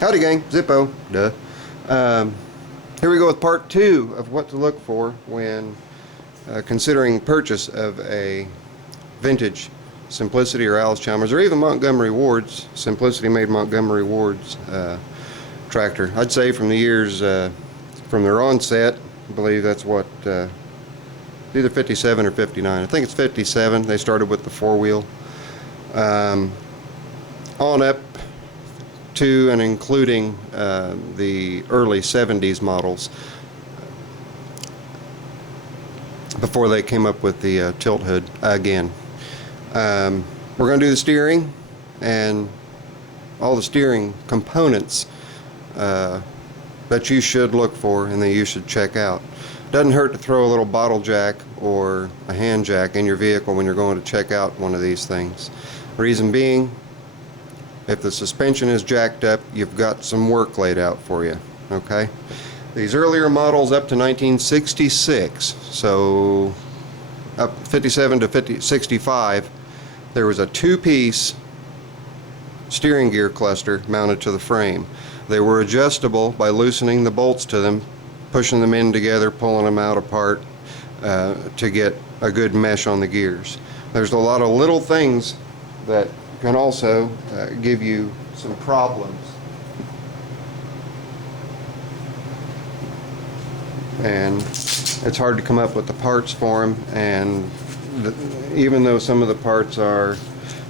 Howdy gang, Zippo, duh. Here we go with part 2 of what to look for when considering purchase of a vintage Simplicity or Allis-Chalmers or even Montgomery Ward's, Simplicity made Montgomery Ward's tractor. I'd say from the years, from their onset, I believe that's what, either 57 or 59. I think it's 57. They started with the 4-wheel. On up to and including the early 70s models before they came up with the tilt hood again. We're going to do the steering and all the steering components that you should look for and that you should check out. Doesn't hurt to throw a little bottle jack or a hand jack in your vehicle when you're going to check out one of these things. Reason being, if the suspension is jacked up, you've got some work laid out for you, okay? These earlier models up to 1966, so up 57 to 65, there was a 2-piece steering gear cluster mounted to the frame. They were adjustable by loosening the bolts to them, pushing them in together, pulling them out apart to get a good mesh on the gears. There's a lot of little things that can also give you some problems. And it's hard to come up with the parts for them, and even though some of the parts are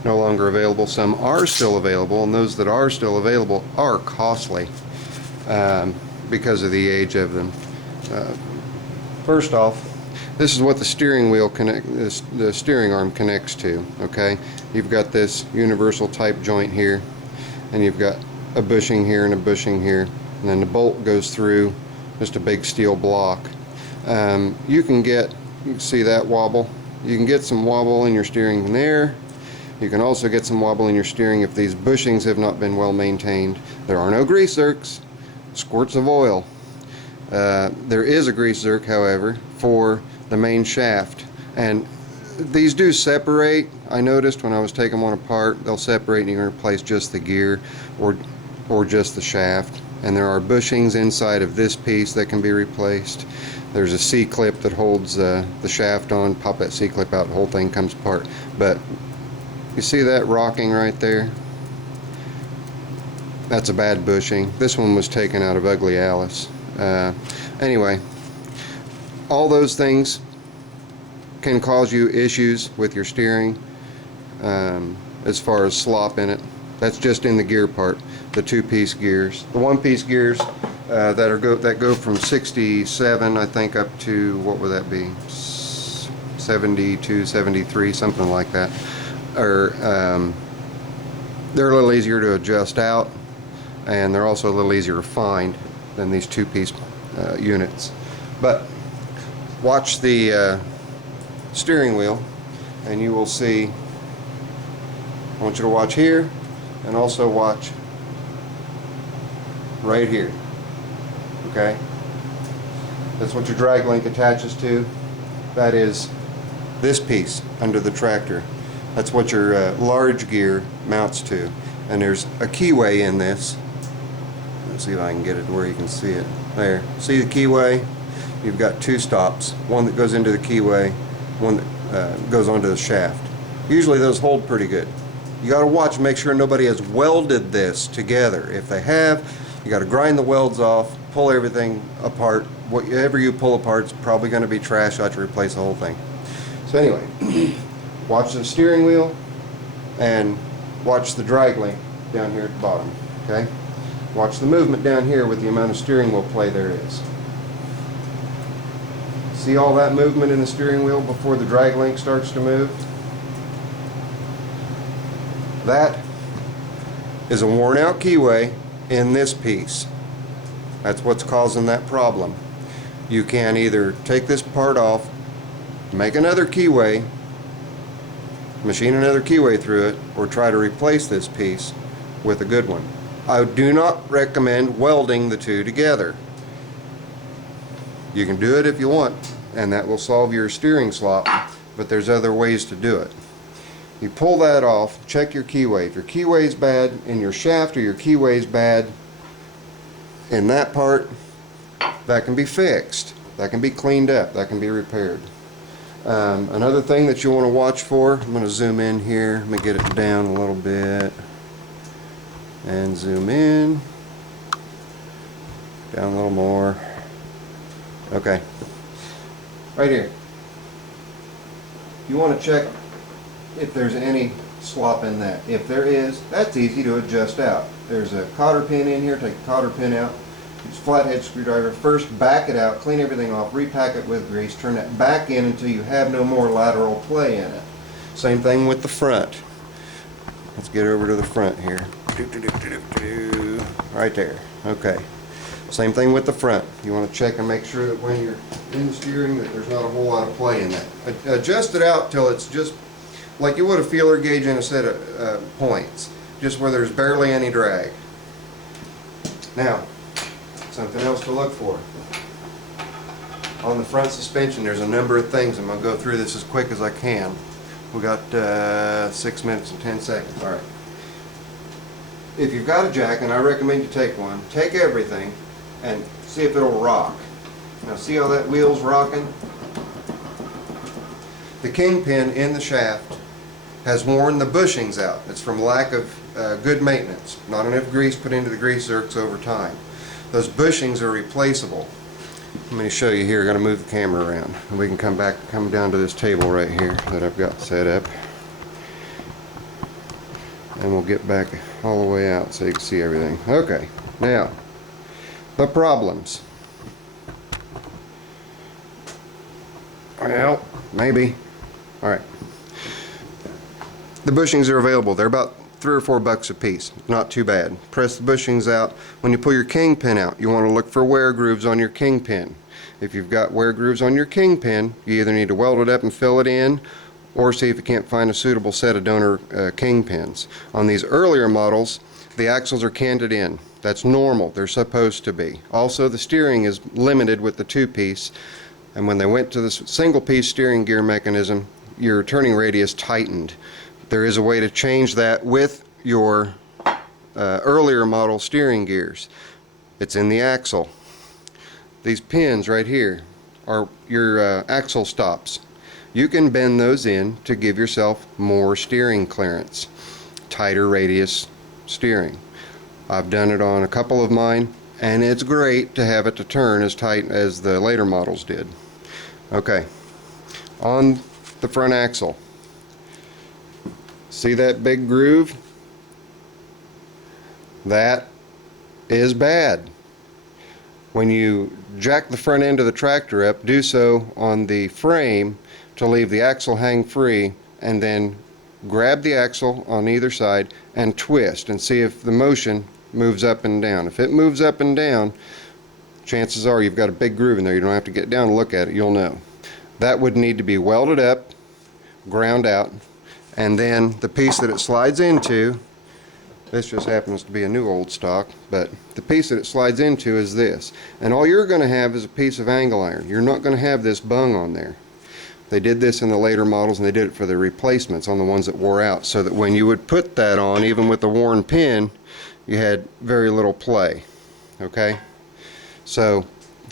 no longer available, some are still available, and those that are still available are costly because of the age of them. First off, this is what the steering wheel the steering arm connects to, okay? You've got this universal type joint here, and you've got a bushing here and a bushing here, and then the bolt goes through just a big steel block. You can see that wobble. You can get some wobble in your steering there. You can also get some wobble in your steering if these bushings have not been well maintained. There are no grease zerks, squirts of oil. There is a grease zerk, however, for the main shaft, and these do separate. I noticed when I was taking one apart, they'll separate and you can replace just the gear or just the shaft. And there are bushings inside of this piece that can be replaced. There's a C-clip that holds the shaft on. Pop that C-clip out, the whole thing comes apart. But you see that rocking right there? That's a bad bushing. This one was taken out of Ugly Alice. Anyway, all those things can cause you issues with your steering as far as slop in it. That's just in the gear part, the 2-piece gears. The 1-piece gears that go from 67, I think, up to, what would that be, 72, 73, something like that. Or they're a little easier to adjust out, and they're also a little easier to find than these 2-piece units. But watch the steering wheel and you will see. I want you to watch here and also watch right here, okay? That's what your drag link attaches to. That is this piece under the tractor. That's what your large gear mounts to, and there's a keyway in this. Let's see if I can get it to where you can see it. There, see the keyway? You've got 2 stops, one that goes into the keyway, one that goes onto the shaft. Usually those hold pretty good. You got to watch and make sure nobody has welded this together. If they have, you got to grind the welds off, pull everything apart. Whatever you pull apart is probably going to be trash. You have to replace the whole thing. So anyway, watch the steering wheel and watch the drag link down here at the bottom, okay? Watch the movement down here with the amount of steering wheel play there is. See all that movement in the steering wheel before the drag link starts to move? That is a worn out keyway in this piece. That's what's causing that problem. You can either take this part off, make another keyway, machine another keyway through it, or try to replace this piece with a good one. I do not recommend welding the two together. You can do it if you want, and that will solve your steering slop, but there's other ways to do it. You pull that off, check your keyway. If your keyway's bad in your shaft or your keyway's bad in that part, that can be fixed, that can be cleaned up, that can be repaired. Another thing that you want to watch for, I'm going to zoom in here, let me get it down a little bit, and zoom in, down a little more, okay, right here. You want to check if there's any slop in that. If there is, that's easy to adjust out. There's a cotter pin in here, take the cotter pin out, use a flathead screwdriver, first back it out, clean everything off, repack it with grease, turn that back in until you have no more lateral play in it. Same thing with the front. Let's get over to the front here. Right there, okay. Same thing with the front. You want to check and make sure that when you're in the steering that there's not a whole lot of play in that. Adjust it out till it's just like you would a feeler gauge in a set of points, just where there's barely any drag. Now, something else to look for. On the front suspension, there's a number of things. I'm going to go through this as quick as I can. We got 6 minutes and 10 seconds. All right. If you've got a jack, and I recommend you take one, take everything and see if it'll rock. Now see how that wheel's rocking? The kingpin in the shaft has worn the bushings out. It's from lack of good maintenance. Not enough grease put into the grease zerks over time. Those bushings are replaceable. Let me show you here. I'm going to move the camera around. And we can come down to this table right here that I've got set up. And we'll get back all the way out so you can see everything. Okay, now, the problems. Well, maybe. Alright. The bushings are available. They're about $3 or $4 a piece. Not too bad. Press the bushings out. When you pull your kingpin out, you want to look for wear grooves on your kingpin. If you've got wear grooves on your kingpin, you either need to weld it up and fill it in, or see if you can't find a suitable set of donor kingpins. On these earlier models, the axles are canted in. That's normal. They're supposed to be. Also, the steering is limited with the 2-piece, and when they went to the single-piece steering gear mechanism, your turning radius tightened. There is a way to change that with your earlier model steering gears. It's in the axle. These pins right here are your axle stops. You can bend those in to give yourself more steering clearance, tighter radius steering. I've done it on a couple of mine, and it's great to have it to turn as tight as the later models did. Okay, on the front axle, see that big groove? That is bad. When you jack the front end of the tractor up, do so on the frame to leave the axle hang free, and then grab the axle on either side and twist and see if the motion moves up and down. If it moves up and down, chances are you've got a big groove in there. You don't have to get down and look at it, you'll know. That would need to be welded up, ground out, and then the piece that it slides into, this just happens to be a new old stock, but the piece that it slides into is this. And all you're going to have is a piece of angle iron. You're not going to have this bung on there. They did this in the later models, and they did it for the replacements on the ones that wore out, so that when you would put that on, even with the worn pin, you had very little play. Okay? So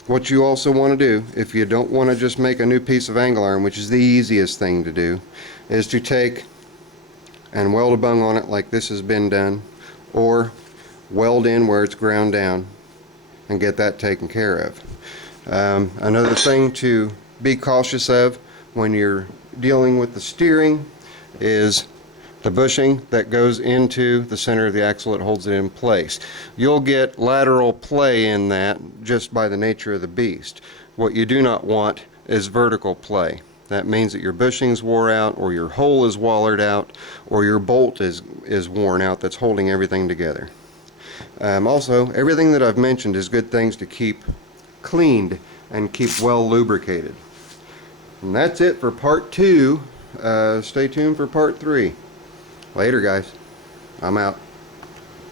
what you also want to do, if you don't want to just make a new piece of angle iron, which is the easiest thing to do, is to take and weld a bung on it like this has been done, or weld in where it's ground down and get that taken care of. Another thing to be cautious of when you're dealing with the steering is the bushing that goes into the center of the axle that holds it in place. You'll get lateral play in that just by the nature of the beast. What you do not want is vertical play. That means that your bushing's wore out, or your hole is wallered out, or your bolt is worn out that's holding everything together. Also, everything that I've mentioned is good things to keep cleaned and keep well lubricated. And that's it for part 2. Stay tuned for part 3. Later, guys. I'm out.